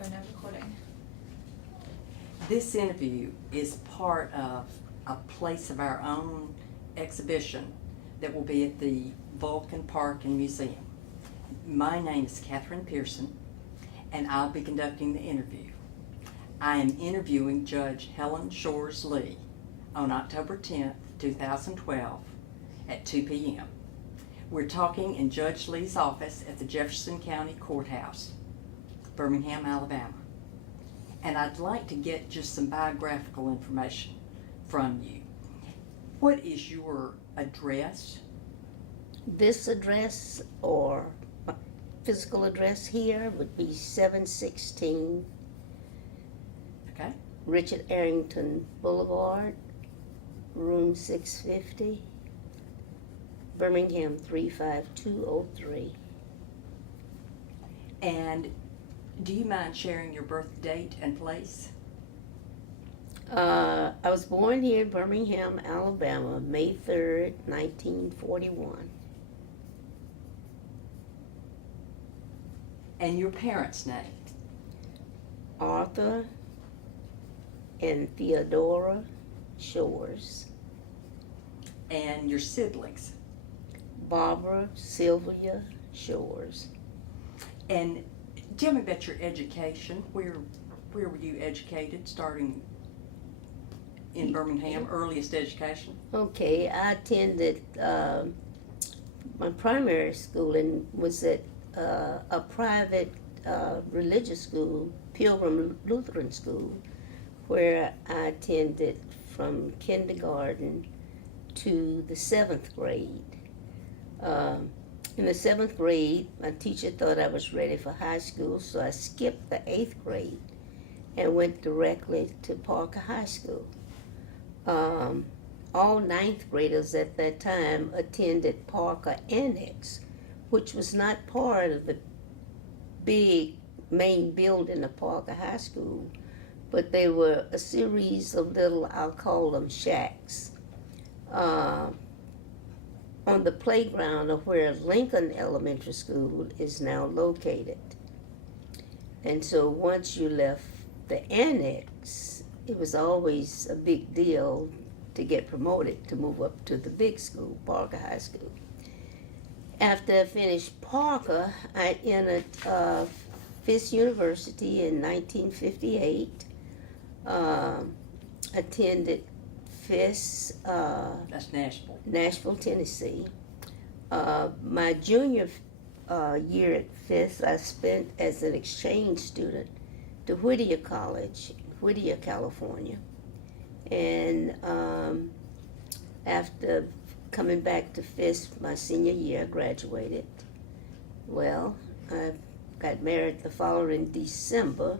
Oh, no recording. This interview is part of a Place of Our Own exhibition that will be at the Vulcan Park Museum. My name is Catherine Pearson, and I'll be conducting the interview. I am interviewing Judge Helen Shores Lee on October 10th, 2012 at 2 p.m. We're talking in Judge Lee's office at the Jefferson County Courthouse, Birmingham, Alabama. And I'd like to get just some biographical information from you. What is your address? This address or my physical address here would be 716 Okay. Richard Arrington Boulevard, room 650, Birmingham 35203. And do you mind sharing your birth date and place? I was born here in Birmingham, Alabama, May 3rd, 1941. And your parents' name? Arthur and Theodora Shores. And your siblings? Barbara Sylvia Shores. And tell me about your education. Where were you educated, starting in Birmingham, earliest education? Okay, I attended my primary schooling was at a private religious school, Pilgrim Lutheran School, where I attended from kindergarten to the 7th grade. In the 7th grade, my teacher thought I was ready for high school, so I skipped the 8th grade and went directly to Parker High School. All 9th graders at that time attended Parker Annex, which was not part of the big main building of Parker High School, but they were a series of little, I'll call them shacks, on the playground of where Lincoln Elementary School is now located. And so once you left the annex, it was always a big deal to get promoted to move up to the big school, Parker High School. After I finished Parker, I entered Fisk University in 1958, attended Fisk, That's Nashville. Nashville, Tennessee. My junior year at Fisk, I spent as an exchange student to Whittier College, Whittier, California. And after coming back to Fisk my senior year, I graduated. Well, I got married the following December.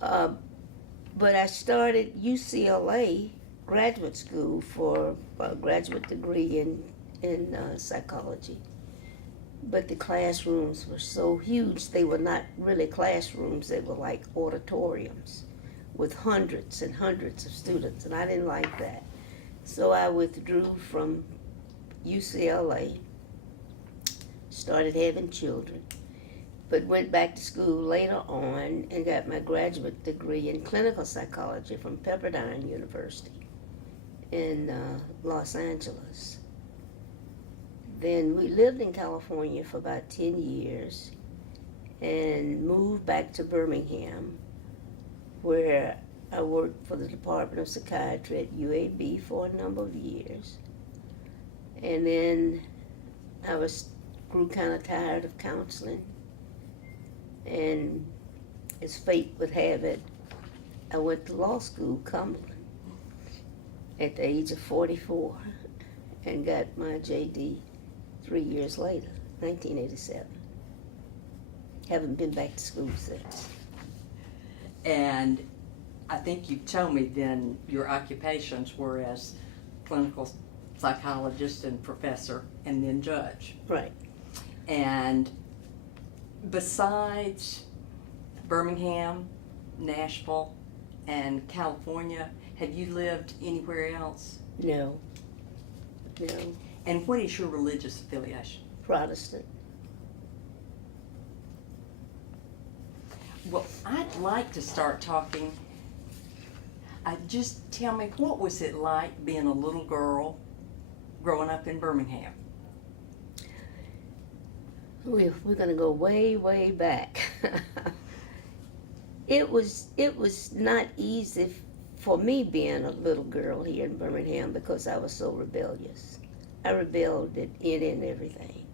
But I started UCLA graduate school for a graduate degree in psychology. But the classrooms were so huge, they were not really classrooms, they were like auditoriums with hundreds and hundreds of students, and I didn't like that. So I withdrew from UCLA, started having children, but went back to school later on and got my graduate degree in clinical psychology from Pepperdine University in Los Angeles. Then we lived in California for about 10 years and moved back to Birmingham, where I worked for the Department of Psychiatry at UAB for a number of years. And then I grew kind of tired of counseling, and as fate would have it, I went to law school, Cumberland, at the age of 44, and got my JD 3 years later, 1987. Haven't been back to school since. And I think you told me then your occupations were as clinical psychologist and professor and then judge. Right. And besides Birmingham, Nashville, and California, have you lived anywhere else? No. No. And what is your religious affiliation? Protestant. Well, I'd like to start talking. Just tell me, what was it like being a little girl growing up in Birmingham? We're gonna go way, way back. It was not easy for me being a little girl here in Birmingham because I was so rebellious. I rebelled at any and everything.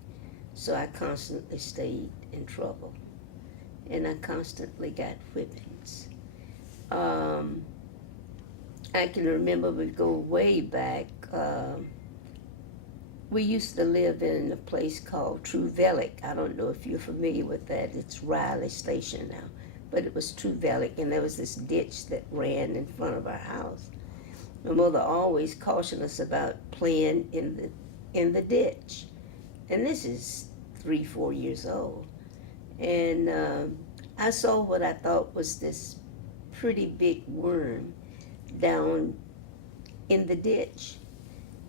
So I constantly stayed in trouble. And I constantly got whippings. I can remember we go way back. We used to live in a place called True Velic. I don't know if you're familiar with that. It's Riley Station now. But it was True Velic, and there was this ditch that ran in front of our house. My mother always cautioned us about playing in the ditch. And this is 3-4 years old. And I saw what I thought was this pretty big worm down in the ditch.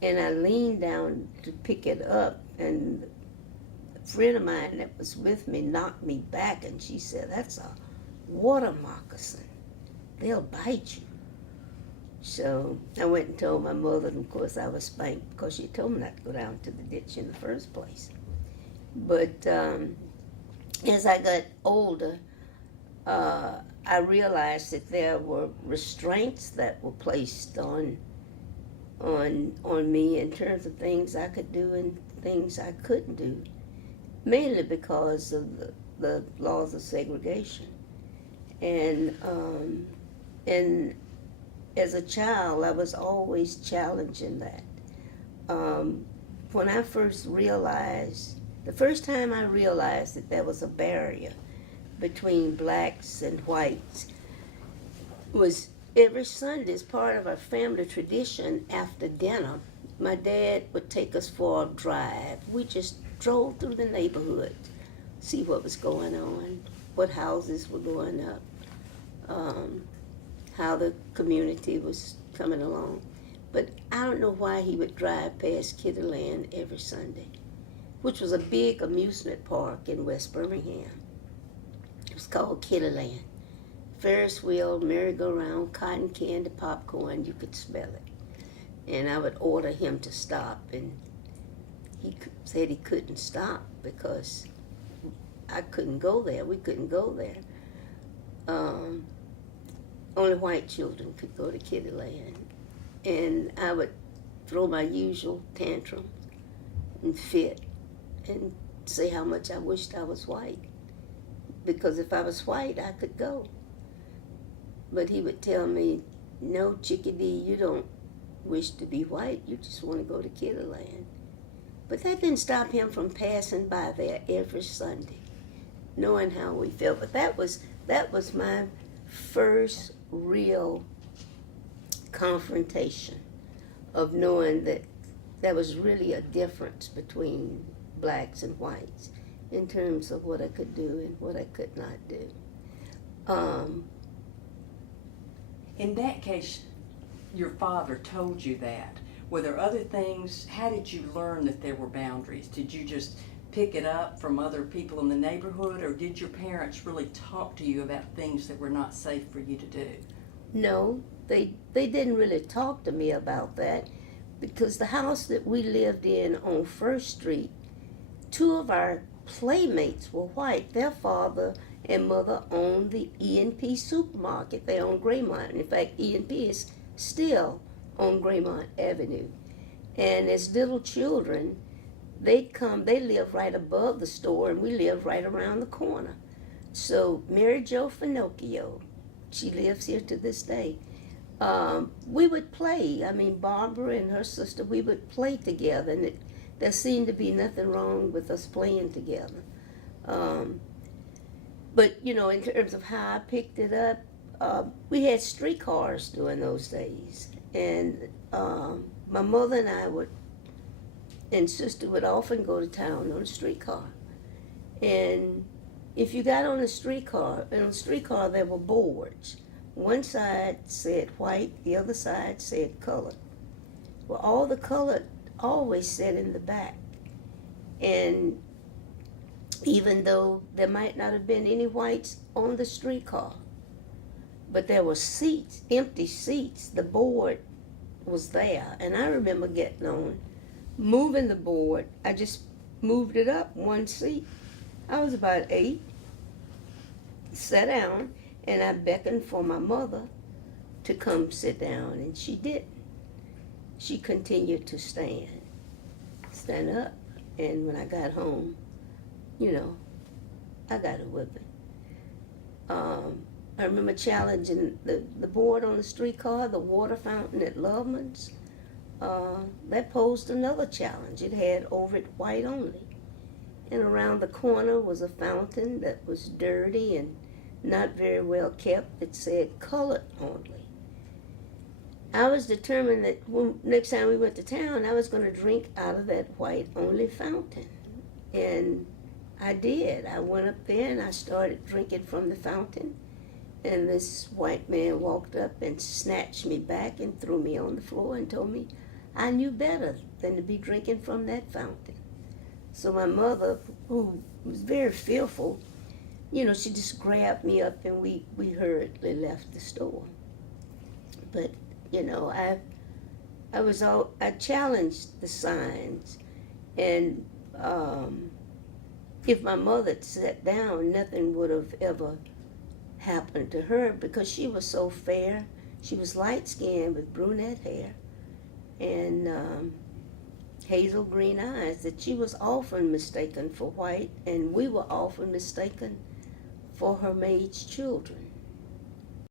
And I leaned down to pick it up, and a friend of mine that was with me knocked me back, and she said, "That's a water moccasin. They'll bite you." So I went and told my mother, and of course I was spanked because she told me not to go down to the ditch in the first place. But as I got older, I realized that there were restraints that were placed on me in terms of things I could do and things I couldn't do, mainly because of the laws of segregation. And as a child, I was always challenging that. When I first realized, the first time I realized that there was a barrier between blacks and whites was every Sunday, as part of our family tradition. After dinner, my dad would take us for a drive. We just drove through the neighborhood, see what was going on, what houses were going up, how the community was coming along. But I don't know why he would drive past Kittyland every Sunday, which was a big amusement park in West Birmingham. It was called Kittyland. Ferris wheel, merry-go-round, cotton candy, popcorn, you could smell it. And I would order him to stop, and he said he couldn't stop because I couldn't go there. We couldn't go there. Only white children could go to Kittyland. And I would throw my usual tantrum and fit and say how much I wished I was white. Because if I was white, I could go. But he would tell me, "No, chickadee, you don't wish to be white. You just want to go to Kittyland." But that didn't stop him from passing by there every Sunday, knowing how we felt. But that was my first real confrontation of knowing that there was really a difference between blacks and whites in terms of what I could do and what I could not do. In that case, your father told you that. Were there other things? How did you learn that there were boundaries? Did you just pick it up from other people in the neighborhood, or did your parents really talk to you about things that were not safe for you to do? No, they didn't really talk to me about that, because the house that we lived in on First Street, two of our playmates were white. Their father and mother owned the E&P supermarket. They owned Graymont. In fact, E&P is still on Graymont Avenue. And as little children, they lived right above the store, and we lived right around the corner. So Mary Jo Finocchio, she lives here to this day. We would play. I mean, Barbara and her sister, we would play together, and there seemed to be nothing wrong with us playing together. But, in terms of how I picked it up, we had streetcars during those days. And my mother and I and sister would often go to town on a streetcar. And if you got on a streetcar there were boards. One side said white, the other side said colored. Well, all the colored always sat in the back. And even though there might not have been any whites on the streetcar. But there were seats, empty seats. The board was there. And I remember getting on, moving the board. I just moved it up one seat. I was about 8, sat down, and I beckoned for my mother to come sit down, and she didn't. She continued to stand up. And when I got home, I got a whipping. I remember challenging the board on the streetcar, the water fountain at Loveman's. That posed another challenge. It had over it white only. And around the corner was a fountain that was dirty and not very well kept that said colored only. I was determined that next time we went to town, I was going to drink out of that white only fountain. And I did. I went up there and I started drinking from the fountain. And this white man walked up and snatched me back and threw me on the floor and told me I knew better than to be drinking from that fountain. So my mother, who was very fearful, she just grabbed me up and we hurriedly left the store. But, I challenged the signs. And if my mother had sat down, nothing would have ever happened to her because she was so fair. She was light-skinned with brunette hair and hazel green eyes that she was often mistaken for white, and we were often mistaken for her maid's children.